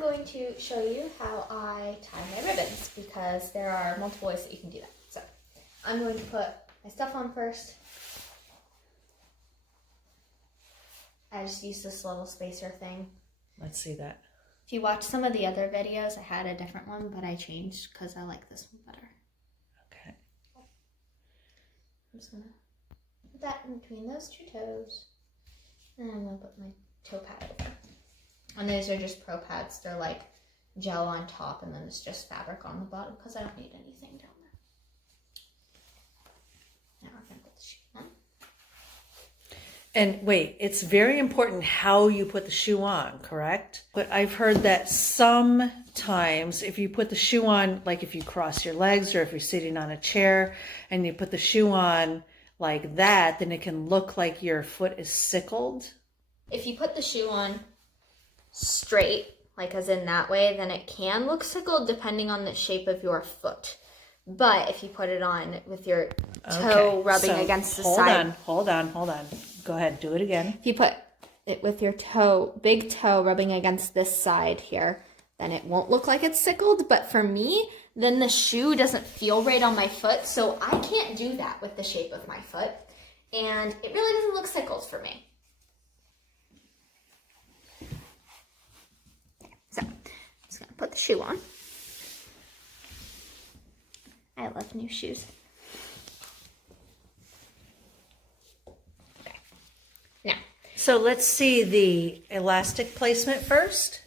I'm going to show you how I tie my ribbons because there are multiple ways that you can do that. So I'm going to put my stuff on first. I just use this little spacer thing. Let's see that. If you watch some of the other videos, I had a different one, but I changed because I like this one better. Okay. I'm just going to put that in between those two toes. And I'm going to put my toe pad over. And these are just pro pads. They're like gel on top and then it's just fabric on the bottom because I don't need anything down there. Now we're going to put the shoe on. And wait, it's very important how you put the shoe on, correct? But I've heard that sometimes if you put the shoe on, like if you cross your legs or if you're sitting on a chair and you put the shoe on like that, then it can look like your foot is sickled. If you put the shoe on straight, like as in that way, then it can look sickled depending on the shape of your foot. But if you put it on with your toe rubbing against the side. Hold on. Go ahead, do it again. If you put it with your toe, big toe rubbing against this side here, then it won't look like it's sickled. But for me, then the shoe doesn't feel right on my foot. So I can't do that with the shape of my foot. And it really doesn't look sickled for me. So I'm just going to put the shoe on. I love new shoes. Okay. Now. So let's see the elastic placement first.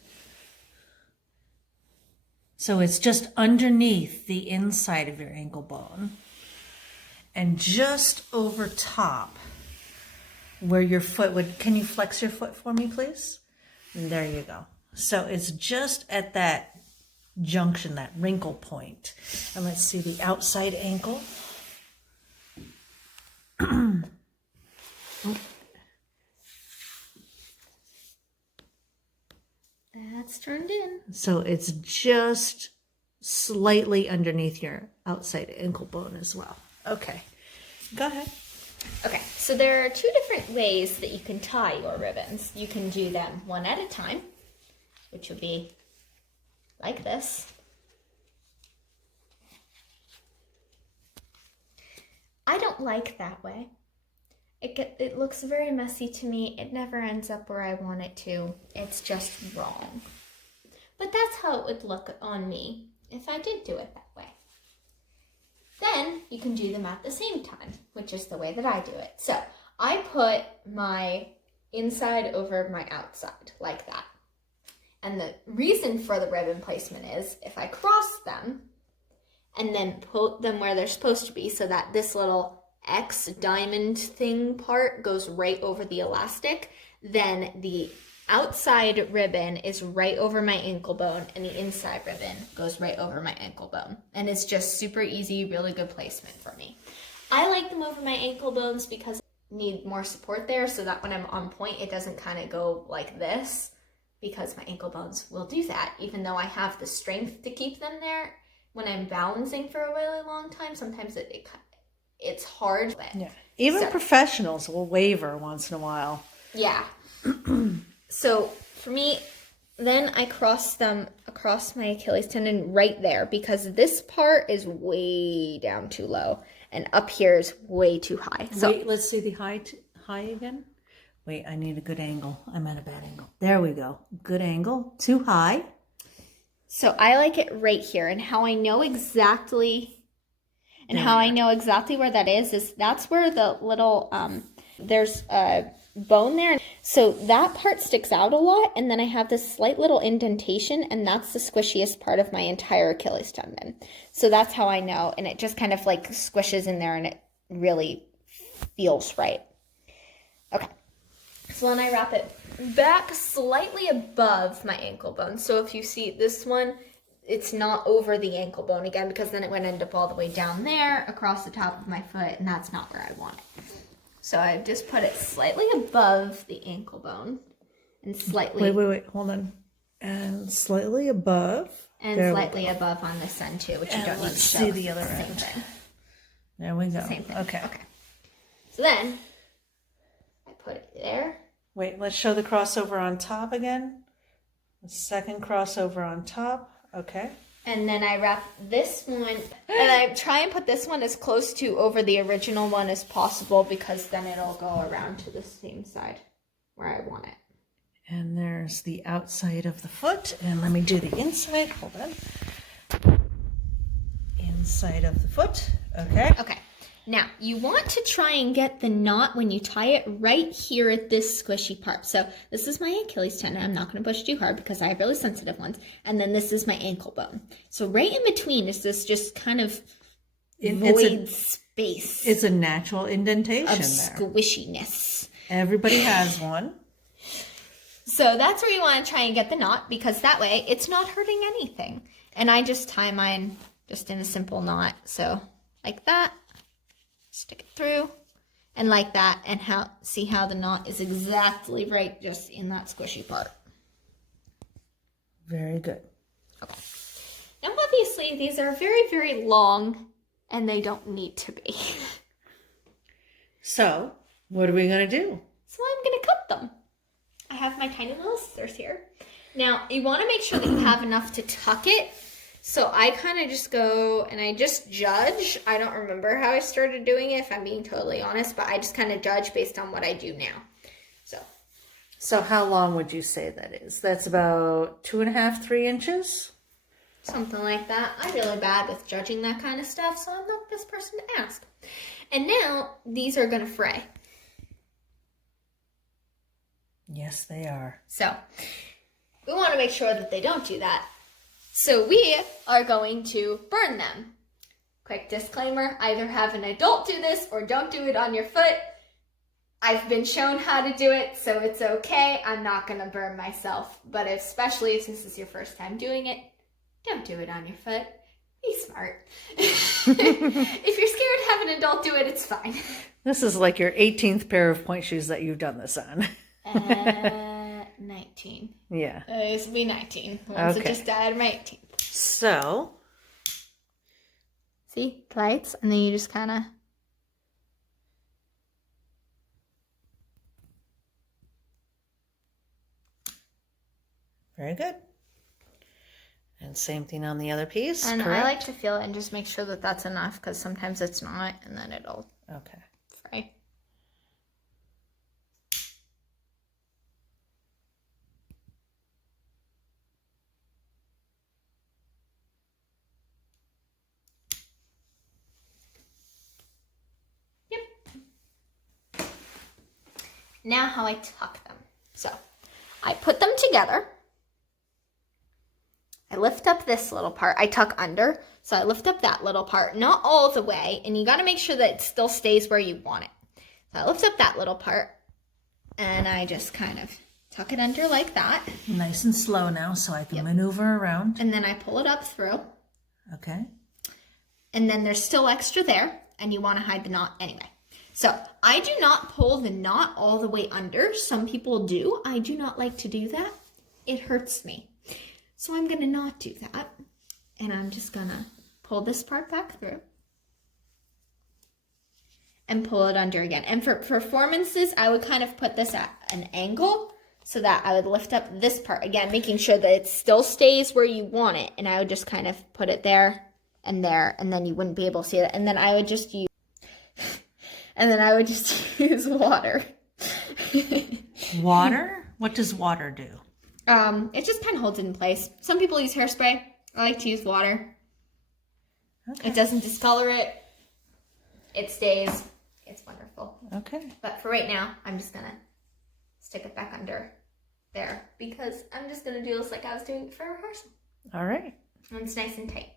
So it's just underneath the inside of your ankle bone and just over top where your foot would, can you flex your foot for me, please? And there you go. So it's just at that junction, that wrinkle point. And let's see the outside ankle. That's turned in. So it's just slightly underneath your outside ankle bone as well. Okay, go ahead. Okay, so there are two different ways that you can tie your ribbons. You can do them one at a time, which would be like this. I don't like that way. It looks very messy to me. It never ends up where I want it to. It's just wrong. But that's how it would look on me if I did do it that way. Then you can do them at the same time, which is the way that I do it. So I put my inside over my outside like that. And the reason for the ribbon placement is if I cross them and then put them where they're supposed to be so that this little X diamond thing part goes right over the elastic, then the outside ribbon is right over my ankle bone and the inside ribbon goes right over my ankle bone. And it's just super easy, really good placement for me. I like them over my ankle bones because I need more support there so that when I'm on point, it doesn't kind of go like this because my ankle bones will do that. Even though I have the strength to keep them there, when I'm balancing for a really long time, sometimes it's hard. Yeah. Even professionals will waver once in a while. Yeah. So for me, then I cross them across my Achilles tendon right there because this part is way down too low and up here is way too high. So wait, let's see the high again. Wait, I need a good angle. I'm at a bad angle. There we go. Good angle. Too high. So I like it right here, and how I know exactly where that is that's where the little there's a bone there. So that part sticks out a lot, and then I have this slight little indentation, and that's the squishiest part of my entire Achilles tendon. So that's how I know, and it just kind of like squishes in there, and it really feels right. Okay. So then I wrap it back slightly above my ankle bone. So if you see this one, it's not over the ankle bone again because then it would end up all the way down there across the top of my foot, and that's not where I want it. So I just put it slightly above the ankle bone and slightly... Wait, hold on. And slightly above. And there slightly above on this end too, which you don't need to show. See the other end. Thing. There we go. Same thing. Okay. So then I put it there. Wait, let's show the crossover on top again. The second crossover on top. Okay. And then I wrap this one, and I try and put this one as close to over the original one as possible, because then it'll go around to the same side where I want it. And there's the outside of the foot. And let me do the inside. Hold on. Inside of the foot. Okay. Okay. Now, you want to try and get the knot when you tie it right here at this squishy part. So this is my Achilles tendon. I'm not going to push too hard because I have really sensitive ones. And then this is my ankle bone. So right in between is this just kind of void space. It's a natural indentation of there. Squishiness. Everybody has one. So that's where you want to try and get the knot, because that way it's not hurting anything. And I just tie mine just in a simple knot. So like that. Stick it through, and like that, and see how the knot is exactly right just in that squishy part. Very good. Okay. Now obviously these are very, very long, and they don't need to be. So what are we going to do? So I'm going to cut them. I have my tiny little scissors here. Now you want to make sure that you have enough to tuck it. So I kind of just go and I just judge. I don't remember how I started doing it, if I'm being totally honest, but I just kind of judge based on what I do now. So how long would you say that is? That's about 2.5, 3 inches? Something like that. I'm really bad with judging that kind of stuff, so I'm not the best person to ask. And now these are going to fray. Yes, they are. So we want to make sure that they don't do that. So we are going to burn them. Quick disclaimer, either have an adult do this or don't do it on your foot. I've been shown how to do it, so it's okay. I'm not going to burn myself. But especially if this is your first time doing it, don't do it on your foot. Be smart. If you're scared to have an adult do it, it's fine. This is like your 18th pair of point shoes that you've done this on. 19. Yeah. This will be 19. Once Okay. it just died my 18th. So. See? Lights. And then you just kind of. Very good. And same thing on the other piece. And correct? I like to feel it and just make sure that that's enough, because sometimes it's not, and then it'll Okay. fray. Now how I tuck them. So I put them together. I lift up this little part. I tuck under. So I lift up that little part, not all the way. And you got to make sure that it still stays where you want it. So I lift up that little part and I just kind of tuck it under like that. Nice and slow now so I can maneuver around. And then I pull it up through. Okay. And then there's still extra there, and you want to hide the knot anyway. So I do not pull the knot all the way under. Some people do. I do not like to do that. It hurts me. So I'm going to not do that. And I'm just going to pull this part back through and pull it under again. And for performances, I would kind of put this at an angle so that I would lift up this part again, making sure that it still stays where you want it. And I would just kind of put it there, and then you wouldn't be able to see it. And then I would just use use water. Water? What does water do? It just kind of holds it in place. Some people use hairspray. I like to use water. Okay. It doesn't discolor it. It stays. It's wonderful. Okay. But for right now, I'm just going to stick it back under there, because I'm just going to do this like I was doing for rehearsal. All right. And it's nice and tight.